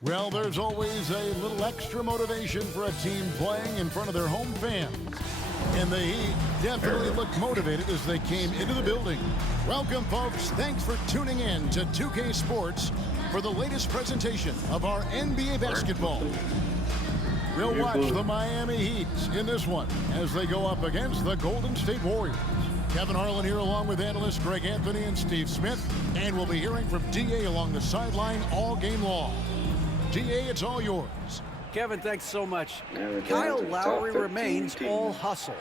Well, there's always a little extra motivation for a team playing in front of their home fans. And the Heat definitely looked motivated as they came into the building. Welcome, folks. Thanks for tuning in to 2K Sports for the latest presentation of our NBA basketball. We'll watch the Miami Heat in this one as they go up against the Golden State Warriors. Kevin Harlan here along with analysts Greg Anthony and Steve Smith. And we'll be hearing from D.A. along the sideline all game long. D.A., it's all yours. Kevin, thanks so much. Kyle Lowry remains all hustle.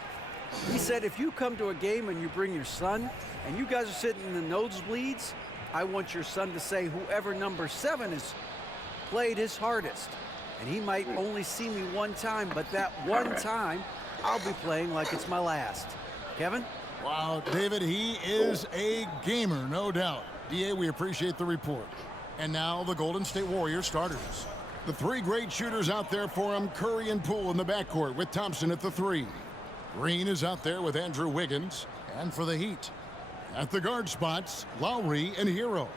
He said if you come to a game and you bring your son and you guys are sitting in the nosebleeds, I want your son to say whoever number 7 is played his hardest. And he might only see me one time, but that one time, I'll be playing like it's my last. Kevin? Wow, David, he is a gamer, no doubt. D.A., we appreciate the report. And now the Golden State Warriors starters. The three great shooters out there for him, Curry and Poole in the backcourt with Thompson at the 3. Green is out there with Andrew Wiggins. And for the Heat, at the guard spots, Lowry and Hero.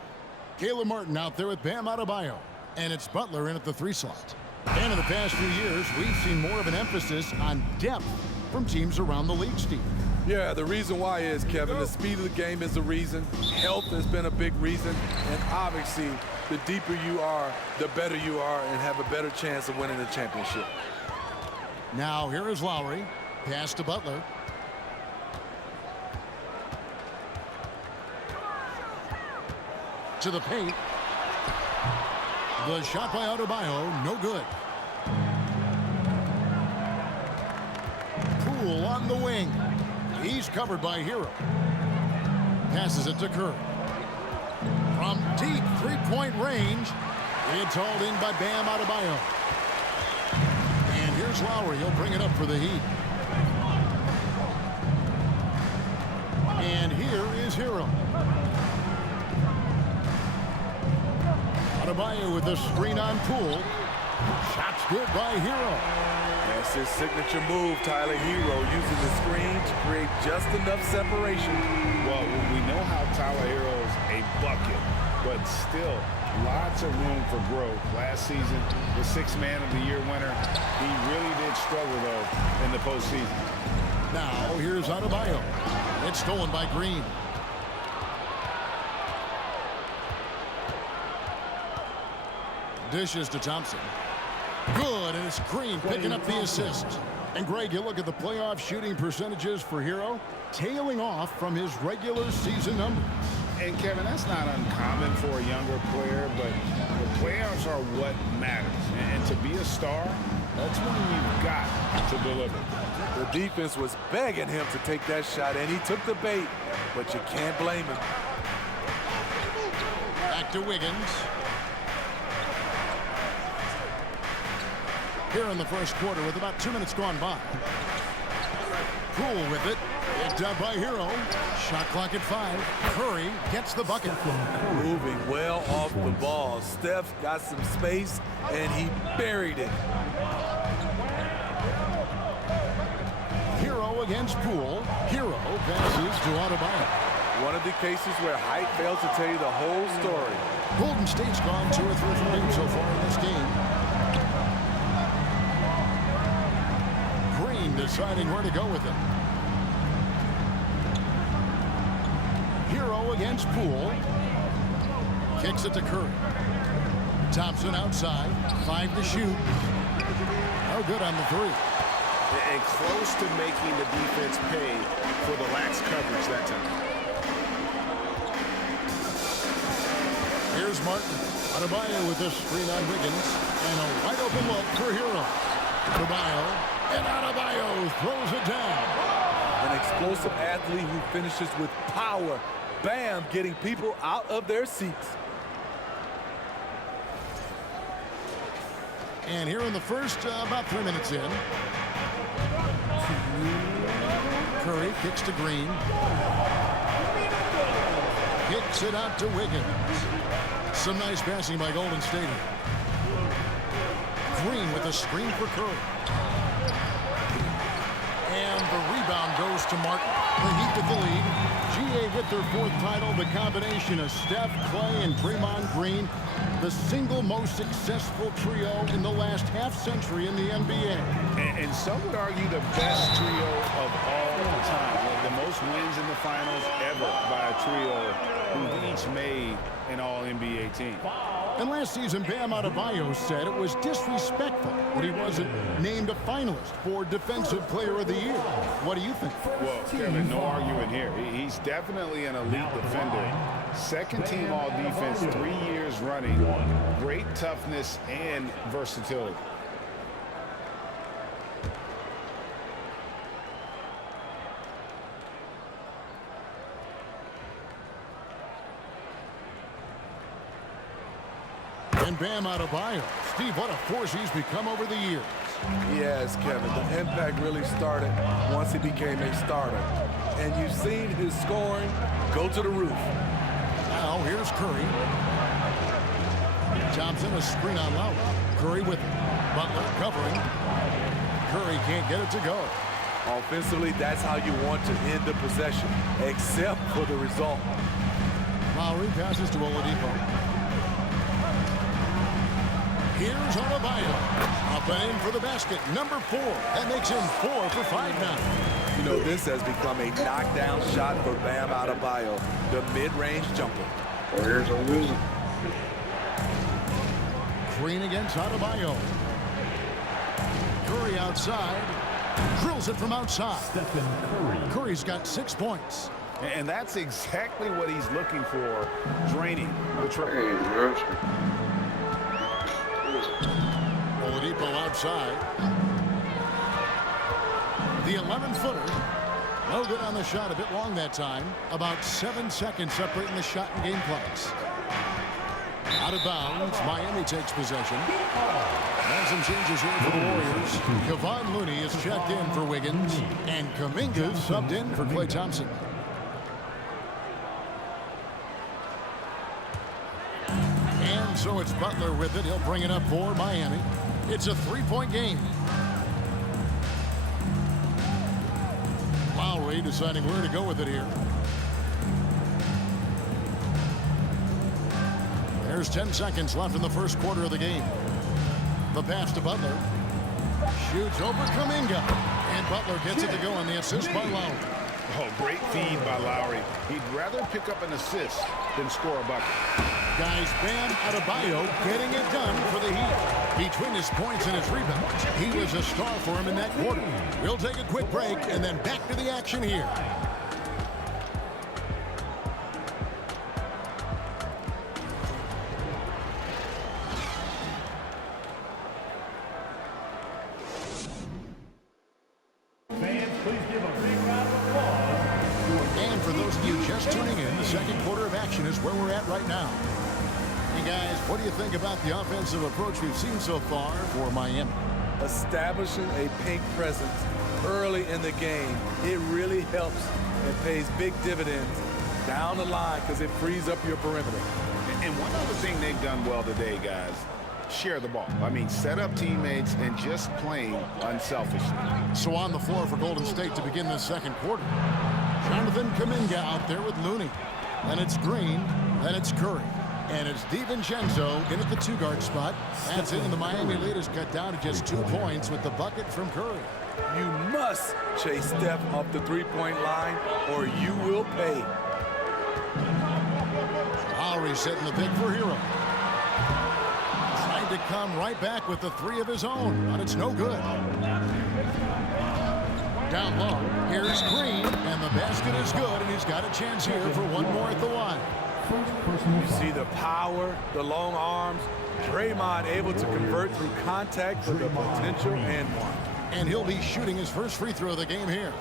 Caleb Martin out there with Bam Adebayo. And it's Butler in at the 3 slot. And in the past few years, we've seen more of an emphasis on depth from teams around the league, Steve. Yeah, the reason why is, Kevin, the speed of the game is the reason. Health has been a big reason. And obviously, the deeper you are, the better you are and have a better chance of winning the championship. Now, here is Lowry. Pass to Butler. To the paint. The shot by Adebayo, no good. Poole on the wing. He's covered by Hero. Passes it to Curry. From deep three-point range, it's hauled in by Bam Adebayo. And here's Lowry. He'll bring it up for the Heat. And here is Hero. Adebayo with the screen on Poole. Shots good by Hero. That's his signature move, Tyler. Hero using the screen to create just enough separation. Well, we know how Tyler Hero is a bucket, but still lots of room for growth. Last season, the 6th Man of the Year winner, he really did struggle, though, in the postseason. Now, here's Adebayo. It's stolen by Green. Dishes to Thompson. Good, and it's Green picking up the assist. And Greg, you look at the playoff shooting percentages for Hero, tailing off from his regular season numbers. And, Kevin, that's not uncommon for a younger player, but the playoffs are what matters. And to be a star, that's when you've got to deliver. The defense was begging him to take that shot, and he took the bait, but you can't blame him. Back to Wiggins. Here in the first quarter with about 2 minutes gone by. Poole with it. Picked up by Hero. Shot clock at 5. Curry gets the bucket. Moving well off the ball. Steph got some space, and he buried it. Hero against Poole. Hero passes to Adebayo. One of the cases where height fails to tell you the whole story. Golden State's gone 2 or 3 from deep so far in this game. Green deciding where to go with it. Hero against Poole. Kicks it to Curry. Thompson outside. 5 to shoot. Oh, good on the 3. And close to making the defense pay for the lax coverage that time. Here's Martin. Adebayo with this screen on Wiggins. And a wide open look for Hero. Adebayo. And Adebayo throws it down. An explosive athlete who finishes with power. Bam, getting people out of their seats. And here in the first, about 3 minutes in. Curry kicks to Green. Kicks it out to Wiggins. Some nice passing by Golden State. Green with a screen for Curry. And the rebound goes to Martin. The Heat with the lead. G.A. get their 4th title, the combination of Steph, Clay, and Draymond Green, the single most successful trio in the last half-century in the NBA. And some would argue the best trio of all time. The most wins in the finals ever by a trio who each made an All-NBA team. And last season, Bam Adebayo said it was disrespectful that he wasn't named a finalist for Defensive Player of the Year. What do you think? Well, Kevin, no arguing here. He's definitely an elite defender. Second-team All-Defense 3 years running. Great toughness and versatility. And Bam Adebayo. Steve, what a force he's become over the years. He has, Kevin. The impact really started once he became a starter. And you've seen his scoring go to the roof. Now here's Curry. Thompson, a screen on Lowry. Curry with it. Butler covering. Curry can't get it to go. Offensively, that's how you want to end the possession, except for the result. Lowry passes to Oladipo. Here's Adebayo. Up and in for the basket. Number 4. That makes him 4 for 5 now. You know, this has become a knockdown shot for Bam Adebayo, the mid-range jumper. Warriors are losing. Green against Adebayo. Curry outside. Drills it from outside. Stephen Curry. Curry's got 6 points. And that's exactly what he's looking for, draining the triple. Hey, the roaster. Oladipo outside. The 11-footer. No good on the shot. A bit long that time. About 7 seconds separating the shot and game clocks. Out of bounds. Miami takes possession. And some changes here for the Warriors. Kevon Looney is checked in for Wiggins. And Kuminga subbed in for Klay Thompson. And so it's Butler with it. He'll bring it up for Miami. It's a 3-point game. Lowry deciding where to go with it here. There's 10 seconds left in the first quarter of the game. The pass to Butler. Shoots over Kuminga. And Butler gets it to go on the assist by Lowry. Oh, great feed by Lowry. He'd rather pick up an assist than score a bucket. Guys, Bam Adebayo getting it done for the Heat. Between his points and his rebounds, he was a star for him in that quarter. We'll take a quick break and then back to the action here. Fans, please give a big round of applause. And for those of you just tuning in, the second quarter of action is where we're at right now. Hey guys, what do you think about the offensive approach we've seen so far for Miami? Establishing a pink presence early in the game, it really helps and pays big dividends down the line because it frees up your perimeter. And one other thing they've done well today, guys, share the ball. I mean, set up teammates and just playing unselfishly. So on the floor for Golden State to begin this second quarter. Jonathan Kuminga out there with Looney. Then it's Green. Then it's Curry. And it's DiVincenzo in at the 2-guard spot. That's it, and the Miami lead is cut down to just 2 points with the bucket from Curry. You must chase Steph off the three-point line or you will pay. Lowry setting the pick for Hero. Trying to come right back with the 3 of his own, but it's no good. Down low, here's Green, and the basket is good, and he's got a chance here for one more at the line. You see the power, the long arms. Draymond able to convert through contact for the potential and one. And he'll be shooting his first free throw of the game here.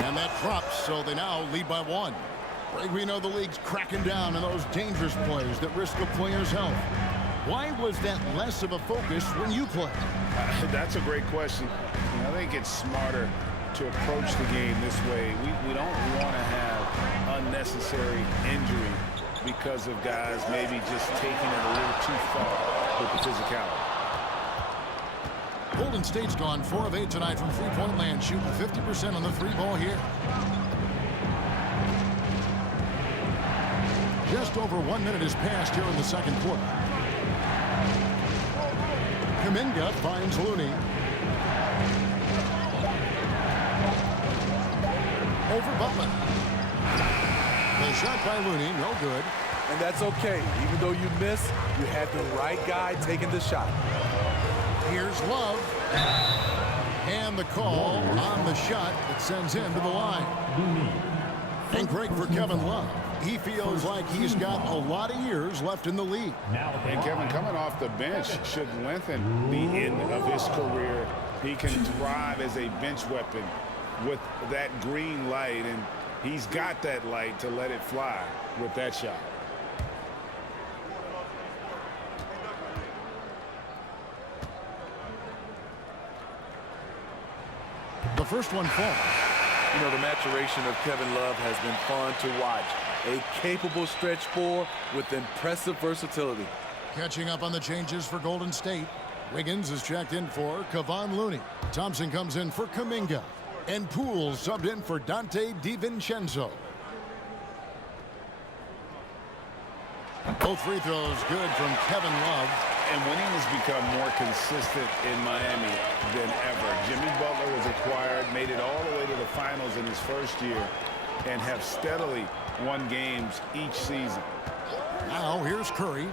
And that drops, so they now lead by 1. We know the league's cracking down on those dangerous plays that risk a player's health. Why was that less of a focus when you play? That's a great question. I think it's smarter to approach the game this way. We don't want to have unnecessary injury because of guys maybe just taking it a little too far with the physicality. Golden State's gone 4 of 8 tonight from three-point land, shooting 50% on the free ball here. Just over 1 minute has passed here in the second quarter. Kuminga finds Looney. Over Butler. The shot by Looney, no good. And that's okay. Even though you miss, you had the right guy taking the shot. Here's Love. And the call on the shot that sends him to the line. And great for Kevin Love. He feels like he's got a lot of years left in the league. And Kevin, coming off the bench should lengthen the end of his career. He can thrive as a bench weapon with that green light, and he's got that light to let it fly with that shot. The first one falls. You know, the maturation of Kevin Love has been fun to watch. A capable stretch four with impressive versatility. Catching up on the changes for Golden State. Wiggins is checked in for Kevon Looney. Thompson comes in for Kuminga. And Poole subbed in for Dante DiVincenzo. Both free throws good from Kevin Love. And winning has become more consistent in Miami than ever. Jimmy Butler was acquired, made it all the way to the finals in his first year, and have steadily won games each season. Now here's Curry.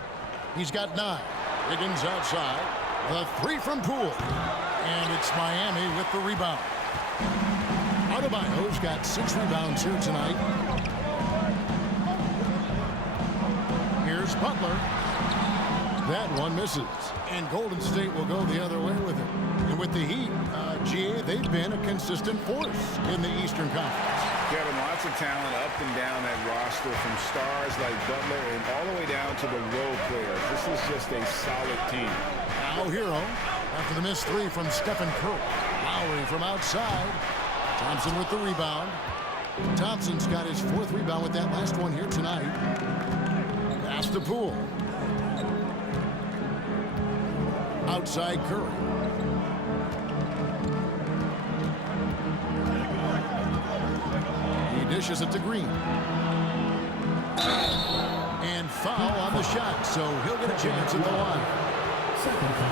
He's got 9. Wiggins outside. The 3 from Poole. And it's Miami with the rebound. Adebayo's got 6 rebounds here tonight. Here's Butler. That one misses. And Golden State will go the other way with it. And with the Heat, GA, they've been a consistent force in the Eastern Conference. Kevin, lots of talent up and down that roster, from stars like Butler and all the way down to the role players. This is just a solid team. Now Hero, after the missed 3 from Stephen Curry. Lowry from outside. Thompson with the rebound. Thompson's got his 4th rebound with that last one here tonight. Pass to Poole. Outside Curry. He dishes it to Green. And foul on the shot, so he'll get a chance at the line.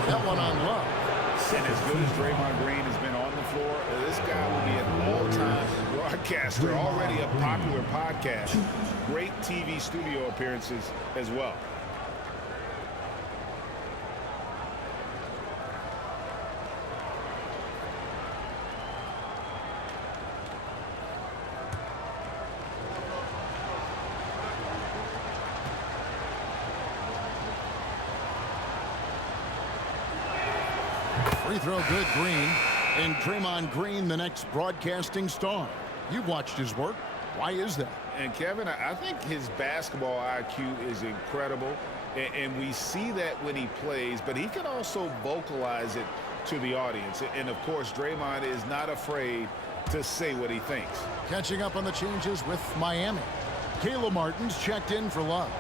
That one on Love. And as good as Draymond Green has been on the floor, this guy will be an all-time broadcaster, already a popular podcast. Great TV studio appearances as well. Free throw good, Green. And Draymond Green, the next broadcasting star. You've watched his work. Why is that? And Kevin, I think his basketball IQ is incredible. And we see that when he plays, but he can also vocalize it to the audience. And of course, Draymond is not afraid to say what he thinks. Catching up on the changes with Miami. Caleb Martin's checked in for Love.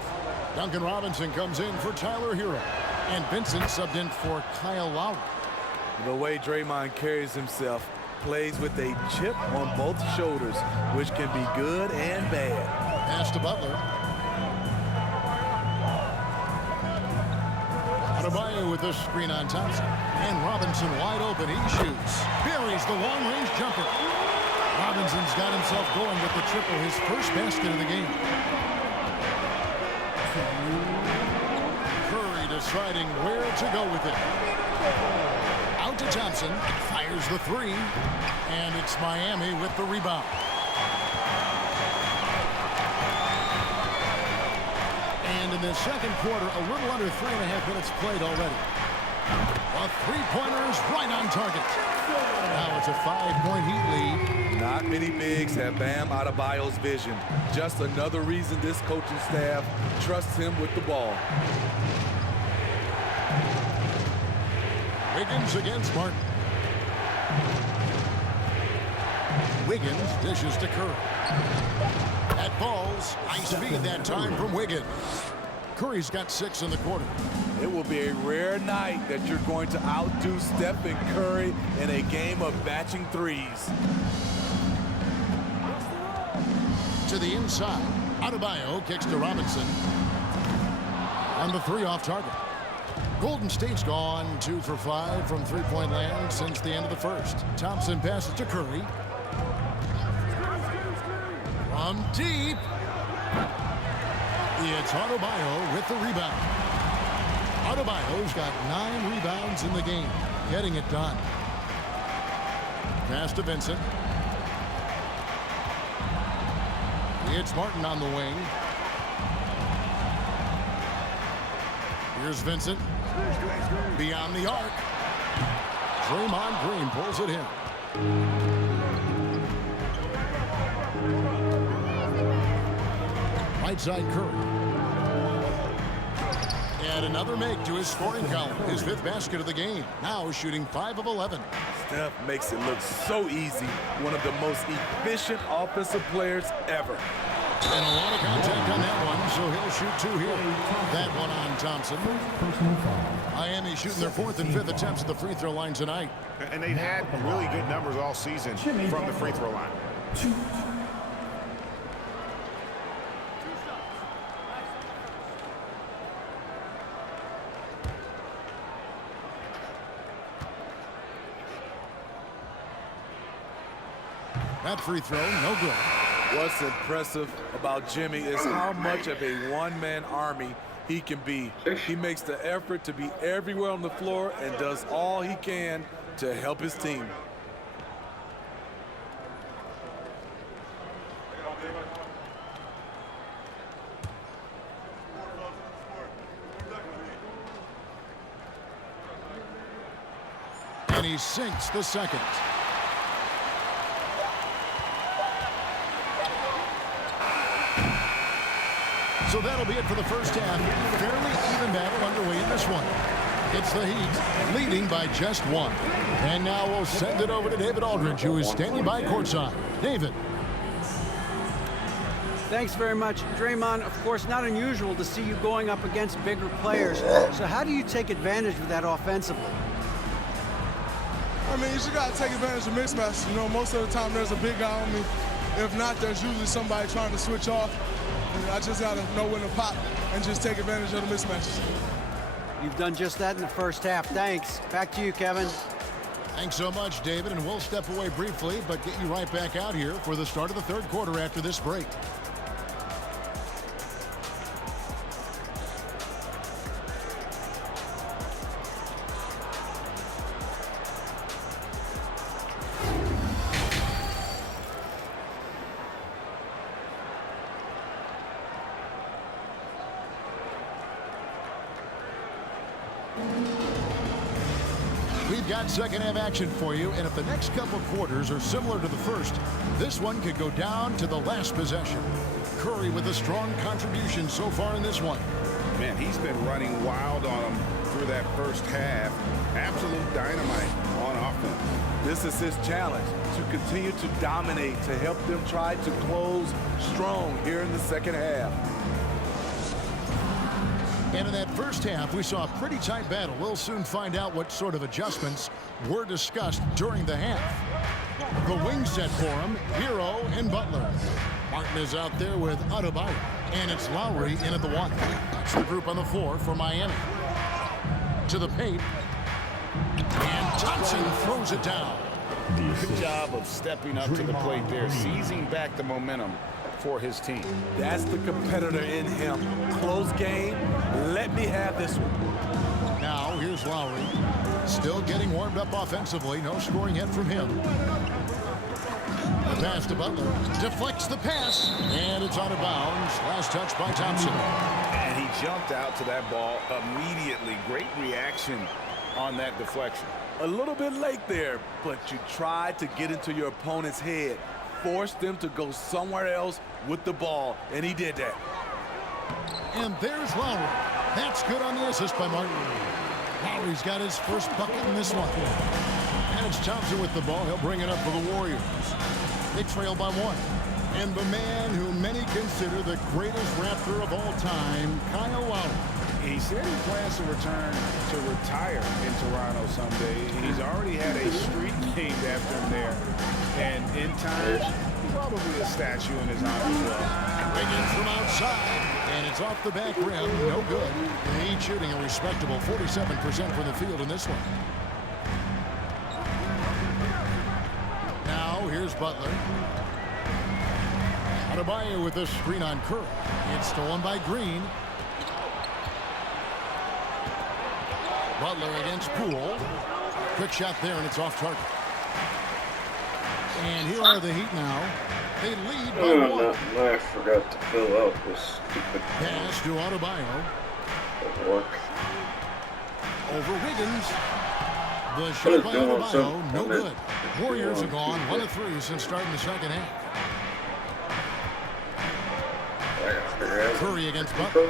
Duncan Robinson comes in for Tyler Hero. And Vincent subbed in for Kyle Lowry. The way Draymond carries himself, plays with a chip on both shoulders, which can be good and bad. Pass to Butler. Adebayo with the screen on Thompson. And Robinson wide open. He shoots. Buries the long-range jumper. Robinson's got himself going with the triple, his first basket of the game. Curry deciding where to go with it. Out to Thompson, fires the 3, and it's Miami with the rebound. And in the second quarter, a little under 3.5 minutes played already. A 3-pointer is right on target. Now it's a 5-point Heat lead. Not many bigs have Bam Adebayo's vision. Just another reason this coaching staff trusts him with the ball. Wiggins against Martin. Wiggins dishes to Curry. That falls. Nice speed that time from Wiggins. Curry's got 6 in the quarter. It will be a rare night that you're going to outdo Stephen Curry in a game of matching threes. To the inside. Adebayo kicks to Robinson. And the 3 off target. Golden State's gone 2 for 5 from three-point land since the end of the first. Thompson passes to Curry. From deep. It's Adebayo with the rebound. Adebayo's got 9 rebounds in the game, getting it done. Pass to Vincent. It's Martin on the wing. Here's Vincent. Beyond the arc. Draymond Green pulls it in. Right side Curry. And another make to his scoring column. His 5th basket of the game. Now shooting 5 of 11. Steph makes it look so easy. One of the most efficient offensive players ever. And a lot of contact on that one, so he'll shoot 2 here. That one on Thompson. Miami shooting their 4th and 5th attempts at the free throw line tonight. And they've had really good numbers all season from the free throw line. That free throw, no good. What's impressive about Jimmy is how much of a one-man army he can be. He makes the effort to be everywhere on the floor and does all he can to help his team. And he sinks the second. So that'll be it for the first half. Fairly even battle underway in this one. It's the Heat leading by just 1. And now we'll send it over to David Aldridge, who is standing by courtside. David. Thanks very much. Draymond, of course, not unusual to see you going up against bigger players. So how do you take advantage of that offensively? I mean, you just got to take advantage of mismatches. You know, most of the time there's a big guy on me. If not, there's usually somebody trying to switch off. And I just got to know when to pop and just take advantage of the mismatches. You've done just that in the first half. Thanks. Back to you, Kevin. Thanks so much, David. And we'll step away briefly, but get you right back out here for the start of the third quarter after this break. We've got second half action for you, and if the next couple quarters are similar to the first, this one could go down to the last possession. Curry with a strong contribution so far in this one. Man, he's been running wild on them through that first half. Absolute dynamite on offense. This is his challenge, to continue to dominate, to help them try to close strong here in the second half. And in that first half, we saw a pretty tight battle. We'll soon find out what sort of adjustments were discussed during the half. The wing set for him, Hero and Butler. Martin is out there with Adebayo, and it's Lowry in at the 1. That's the group on the floor for Miami. To the paint, and Thompson throws it down. Good job of stepping up to the plate there, seizing back the momentum for his team. That's the competitor in him. Close game. Let me have this one. Now here's Lowry. Still getting warmed up offensively. No scoring yet from him. The pass to Butler. Deflects the pass. And it's out of bounds. Last touch by Thompson. And he jumped out to that ball immediately. Great reaction on that deflection. A little bit late there, but you tried to get into your opponent's head. Force them to go somewhere else with the ball, and he did that. And there's Lowry. That's good on the assist by Martin. Lowry's got his first bucket in this one. And it's Thompson with the ball. He'll bring it up for the Warriors. They trail by 1. And the man who many consider the greatest Raptor of all time, Kyle Lowry. He said he plans to return to retire in Toronto someday. He's already had a street named after him there. And in time, probably a statue in his honor as well. Wiggins from outside, and it's off the back rim. No good. The Heat shooting a respectable 47% from the field in this one. Now, here's Butler. Adebayo with a screen on Curry. It's stolen by Green. Butler against Poole. Quick shot there, and it's off target. And here are the Heat now. They lead by 1. I forgot to fill out this stupid Pass to Adebayo. work. Over Wiggins. The shot by Adebayo, no good. Warriors are gone 1 of 3 since starting the second half. Curry against Butler.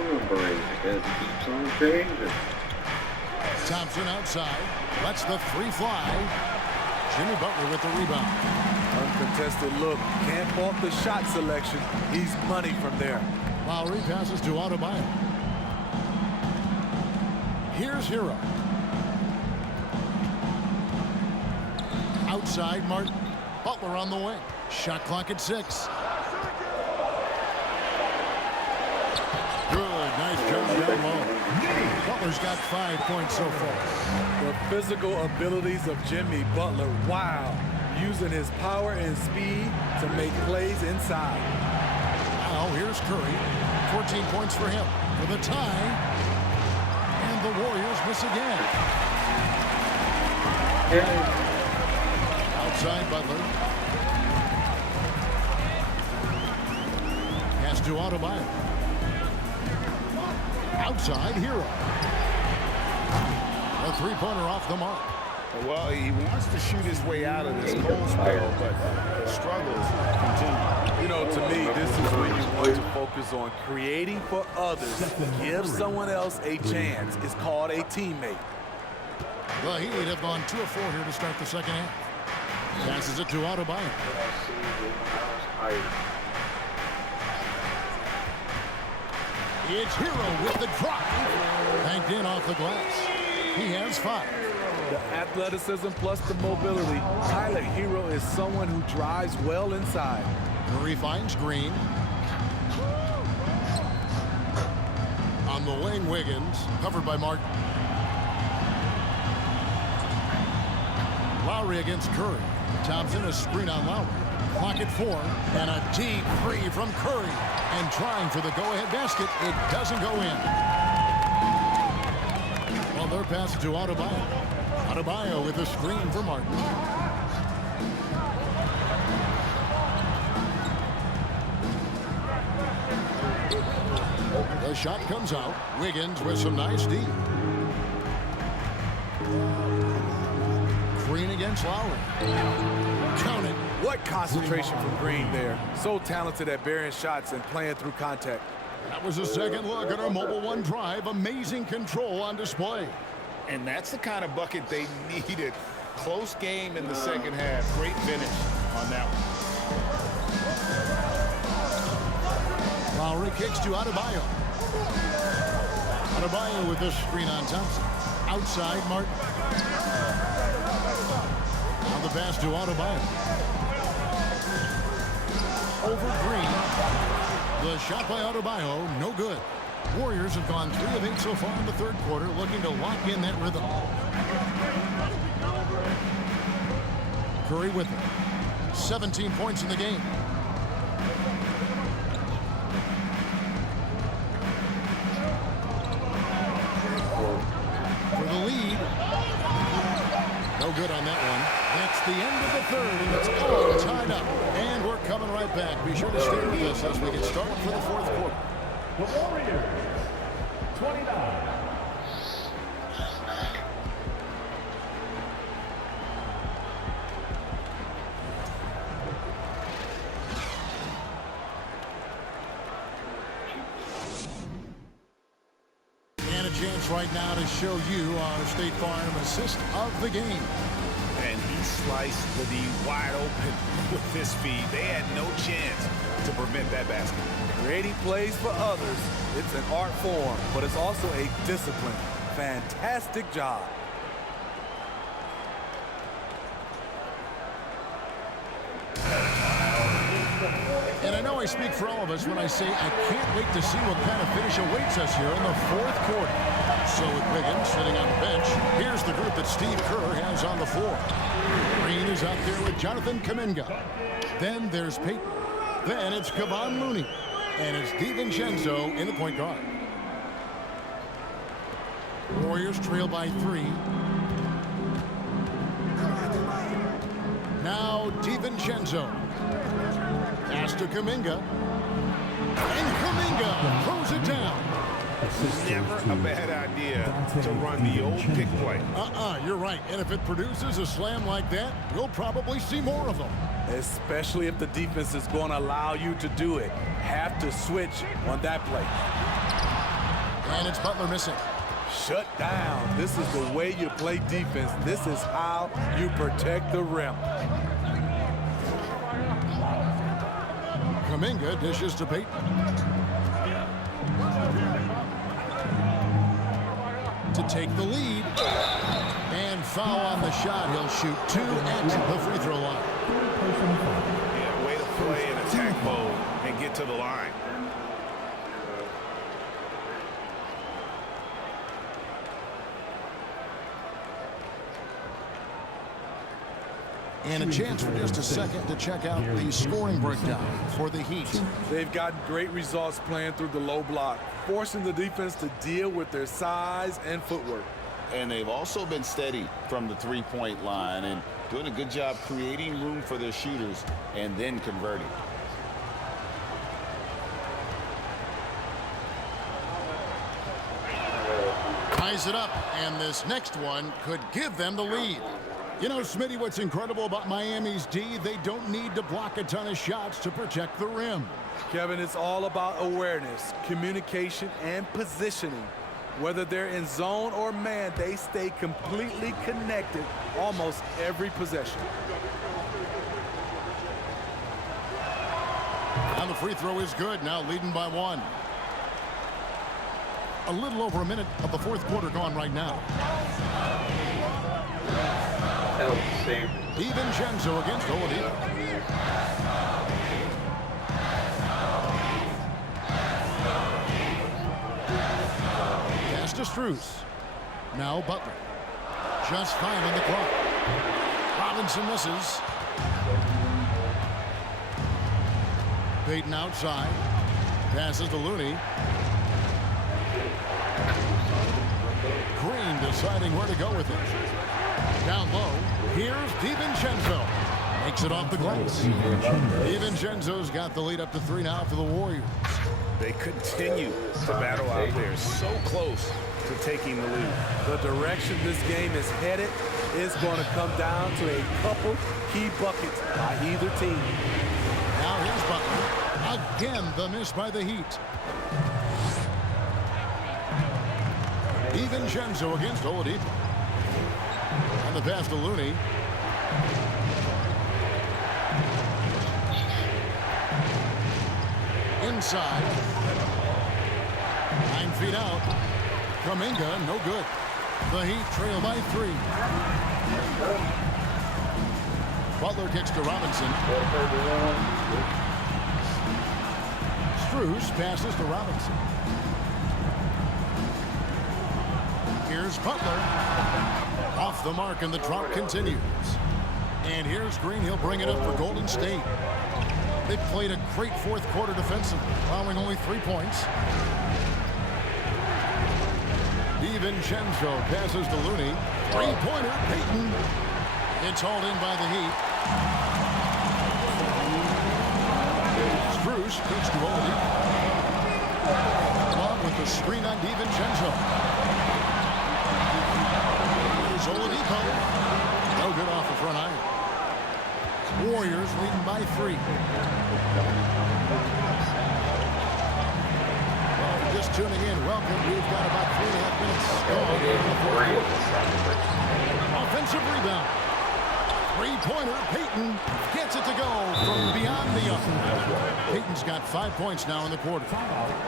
Thompson outside. Lets the 3 fly. Jimmy Butler with the rebound. Uncontested look. Can't fault the shot selection. He's money from there. Lowry passes to Adebayo. Here's Hero. Outside Martin. Butler on the wing. Shot clock at 6. Good. Nice job down low. Butler's got 5 points so far. The physical abilities of Jimmy Butler. Wow. Using his power and speed to make plays inside. Now here's Curry. 14 points for him for the tie. And the Warriors miss again. Outside Butler. Pass to Adebayo. Outside Hero. A 3-pointer off the mark. Well, he wants to shoot his way out of this cold spell, but struggles continue. You know, to me, this is when you want to focus on creating for others. Give someone else a chance. It's called a teammate. The Heat have gone 2 of 4 here to start the second half. Passes it to Adebayo. It's Hero with the drive. Banked in off the glass. He has 5. The athleticism plus the mobility. Tyler Hero is someone who drives well inside. Curry finds Green. On the wing, Wiggins. Covered by Martin. Lowry against Curry. Thompson, a screen on Lowry. Clock at 4. And a deep 3 from Curry. And trying for the go-ahead basket. It doesn't go in. Well, they're passing to Adebayo. Adebayo with a screen for Martin. The shot comes out. Wiggins with some nice D. Green against Lowry. Count it. What concentration from Green there. So talented at burying shots and playing through contact. That was a second look at our Mobile One drive. Amazing control on display. And that's the kind of bucket they needed. Close game in the second half. Great finish on that one. Lowry kicks to Adebayo. Adebayo with this screen on Thompson. Outside Martin. Now the pass to Adebayo. Over Green. The shot by Adebayo, no good. Warriors have gone 3 of 8 so far in the third quarter, looking to lock in that rhythm. Curry with it. 17 points in the game. For the lead. No good on that one. That's the end of the third, and it's all tied up. And we're coming right back. Be sure to stay with us as we get started for the fourth quarter. The Warriors, 29. chance right now to show you our State Farm assist of the game. And he sliced the D wide open with this feed. They had no chance to prevent that basket. Creating plays for others, it's an art form, but it's also a discipline. Fantastic job. And I know I speak for all of us when I say I can't wait to see what kind of finish awaits us here in the fourth quarter. So with Wiggins sitting on the bench, here's the group that Steve Kerr has on the floor. Green is out there with Jonathan Kuminga. Then there's Peyton. Then it's Kevon Looney. And it's DiVincenzo in the point guard. Warriors trail by 3. Now DiVincenzo. Pass to Kuminga. And Kuminga throws it down. Never a bad idea to run the old pick play. You're right. And if it produces a slam like that, we'll probably see more of them. Especially if the defense is going to allow you to do it. Have to switch on that play. And it's Butler missing. Shut down. This is the way you play defense. This is how you protect the rim. Kuminga dishes to Peyton. To take the lead. And foul on the shot. He'll shoot 2 at the free throw line. Yeah, way to play in attack mode and get to the line. And a chance for just a second to check out the scoring breakdown for the Heat. They've gotten great results playing through the low block, forcing the defense to deal with their size and footwork. And they've also been steady from the three-point line and doing a good job creating room for their shooters and then converting. Ties it up, and this next one could give them the lead. You know, Smitty, what's incredible about Miami's D, they don't need to block a ton of shots to protect the rim. Kevin, it's all about awareness, communication, and positioning. Whether they're in zone or man, they stay completely connected almost every possession. Now the free throw is good, now leading by 1. A little over a minute of the fourth quarter gone right now. DiVincenzo against Oladipo. Pass to Strus. Now Butler. Just 5 on the clock. Robinson misses. Peyton outside. Passes to Looney. Green deciding where to go with it. Down low, here's DiVincenzo. Makes it off the glass. DiVincenzo's got the lead up to 3 now for the Warriors. They continue to battle out there, so close to taking the lead. The direction this game is headed is going to come down to a couple key buckets by either team. Now here's Butler. Again, the miss by the Heat. DiVincenzo against Oladipo. And the pass to Looney. Inside. 9 feet out. Kuminga, no good. The Heat trail by 3. Butler kicks to Robinson. Strus passes to Robinson. Here's Butler. Off the mark, and the drop continues. And here's Green. He'll bring it up for Golden State. They played a great fourth quarter defensively, allowing only 3 points. DiVincenzo passes to Looney. 3-pointer, Peyton. It's hauled in by the Heat. Strus kicks to Oladipo. Along with the screen on DiVincenzo. Here's Oladipo. No good off the front iron. Warriors leading by 3. Well, just just tuning in, welcome. We've got about 3.5 minutes gone in the fourth quarter. Offensive rebound. Three-pointer, Payton gets it to go from beyond the arc. Payton's got 5 points now in the quarter.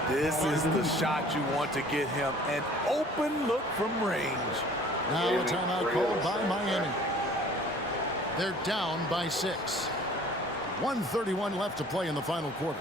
This is the shot you want to get him. An open look from range. Now a timeout called by Miami. They're down by 6. 1:31 left to play in the final quarter.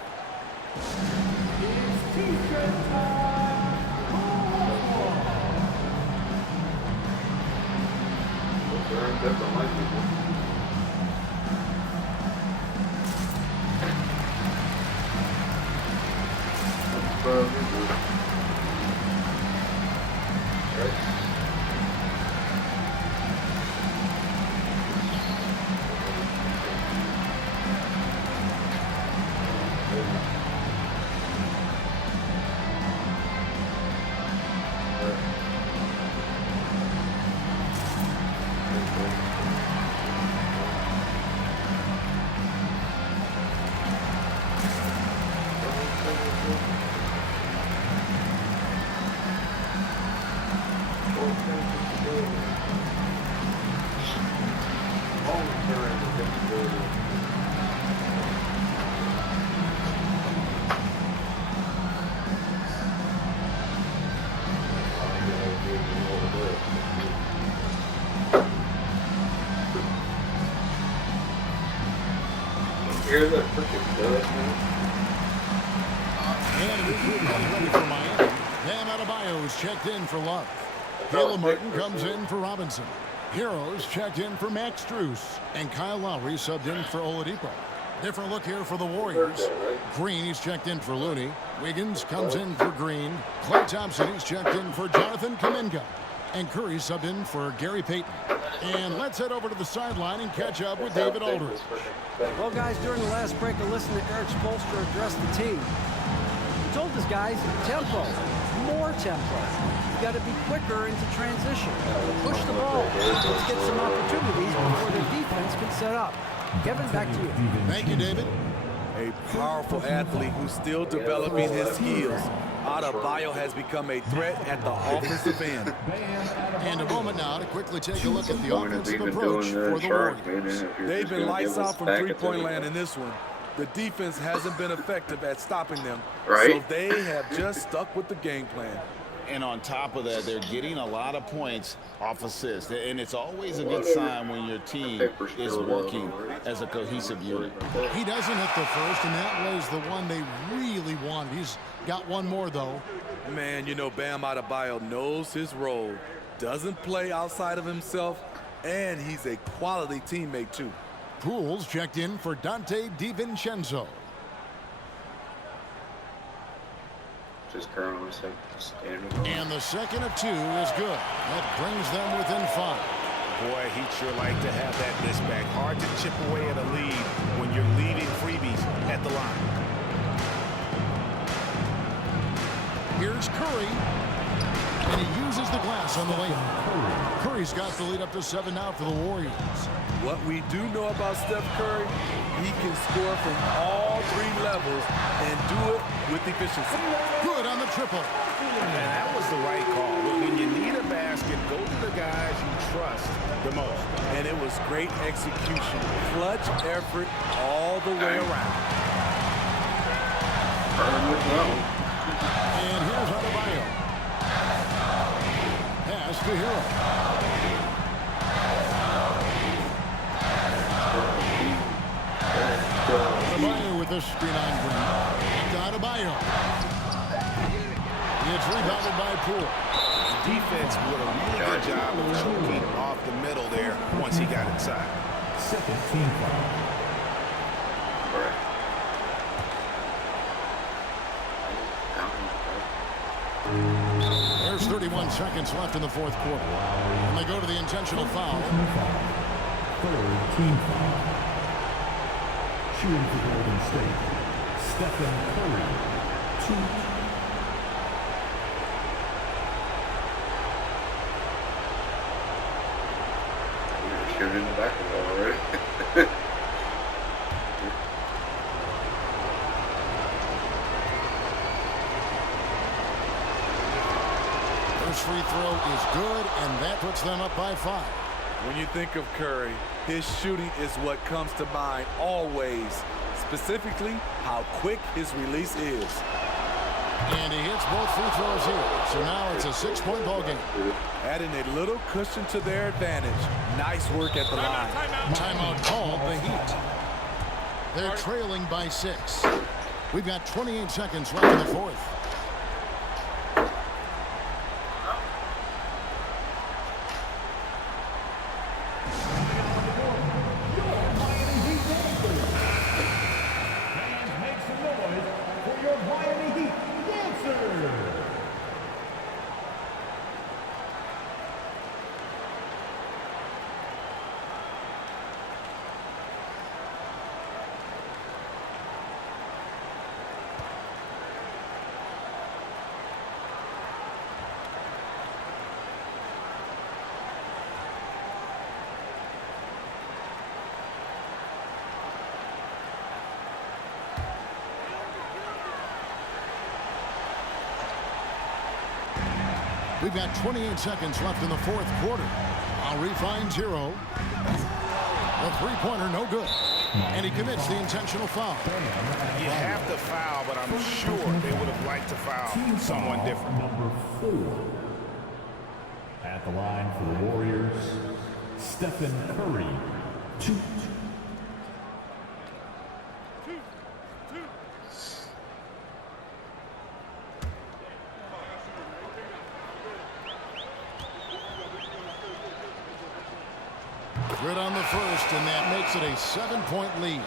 Here's a freaking buzz, man. And it is ready for Miami. Bam Adebayo is checked in for Love. Caleb Martin comes in for Robinson. Heroes checked in for Max Strus. And Kyle Lowry subbed in for Oladipo. Different look here for the Warriors. Green, he's checked in for Looney. Wiggins comes in for Green. Klay Thompson, he's checked in for Jonathan Kuminga. And Curry subbed in for Gary Payton. And let's head over to the sideline and catch up with David Aldridge. Well, guys, during the last break, I listened to Eric Spoelstra address the team. He told his guys, tempo, more tempo. You got to be quicker into transition. Push the ball. Let's get some opportunities before the defense can set up. Kevin, back to you. Thank you, David. A powerful athlete who's still developing his skills. Adebayo has become a threat at the offensive end. And a moment now to quickly take a look at the offensive approach for the Warriors. They've been lights out from three-point land in this one. The defense hasn't been effective at stopping them, so they have just stuck with the game plan. And on top of that, they're getting a lot of points off assists. And it's always a good sign when your team is working as a cohesive unit. He doesn't hit the first, and that was the one they really wanted. He's got one more, though. Man, you know, Bam Adebayo knows his role, doesn't play outside of himself, and he's a quality teammate, too. Pools checked in for Dante DiVincenzo. And the second of 2 is good. That brings them within 5. Boy, he'd sure like to have that miss back. Hard to chip away at a lead when you're leaving freebies at the line. Here's Curry. And he uses the glass on the layup. Curry's got the lead up to 7 now for the Warriors. What we do know about Steph Curry, he can score from all 3 levels and do it with efficiency. Good on the triple. And that was the right call. When you need a basket, go to the guys you trust the most. And it was great execution. Clutch effort all the way around. And here's Adebayo. Pass to Hero. Adebayo with the screen on Green. To Adebayo. It's rebounded by Poole. The defense did a really good job of choking off the middle there once he got inside. Second team foul. There's 31 seconds left in the fourth quarter. And they go to the intentional foul. Third team foul. Shooting for Golden State, Stephen Curry. 2. Shooting in the back of the ball already. throw is good, and that puts them up by 5. When you think of Curry, his shooting is what comes to mind always, specifically how quick his release is. And he hits both free throws here, so now it's a 6-point ball game. Adding a little cushion to their advantage. Nice work at the line. Timeout called, the Heat. They're trailing by 6. We've got 28 seconds left in the fourth. We've got 28 seconds left in the fourth quarter. Lowry finds Hero. A three-pointer, no good. And he commits the intentional foul. You have to foul, but I'm sure they would have liked to foul someone different. Number 4. At the line for the Warriors, Stephen Curry. 2. Good on the first, and that makes it a 7-point lead.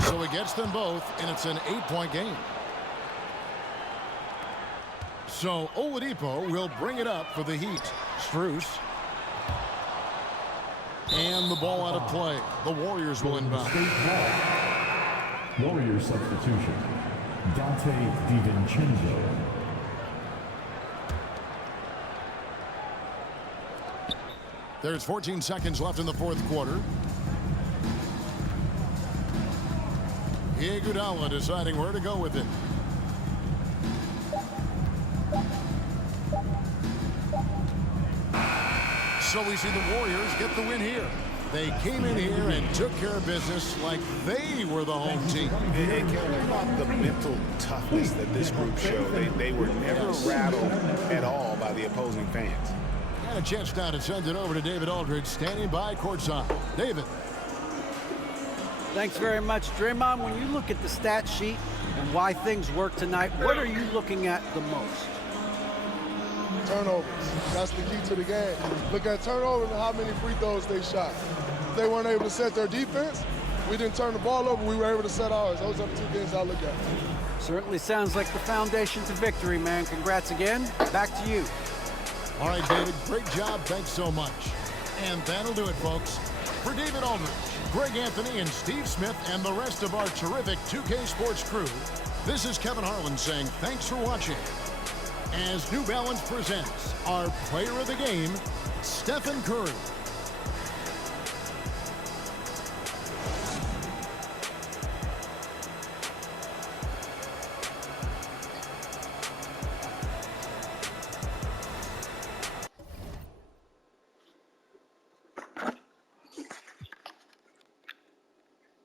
So he gets them both, and it's an 8-point game. So Oladipo will bring it up for the Heat. Strus. And the ball out of play. The Warriors will inbound. Warriors substitution. Dante DiVincenzo. There's 14 seconds left in the fourth quarter. Iguodala deciding where to go with it. So we see the Warriors get the win here. They came in here and took care of business like they were the home team. And what about the mental toughness that this group showed? They were never rattled at all by the opposing fans. Got a chance now to send it over to David Aldridge, standing by courtside. David. Thanks very much, Draymond. When you look at the stat sheet and why things work tonight, what are you looking at the most? Turnovers. That's the key to the game. Look at turnovers and how many free throws they shot. If they weren't able to set their defense, we didn't turn the ball over, we were able to set ours. Those are the two things I look at. Certainly sounds like the foundation to victory, man. Congrats again. Back to you. All right, David, great job. Thanks so much. And that'll do it, folks. For David Aldridge, Greg Anthony, and Steve Smith, and the rest of our terrific 2K Sports crew, this is Kevin Harlan saying thanks for watching. As New Balance presents our player of the game, Stephen Curry.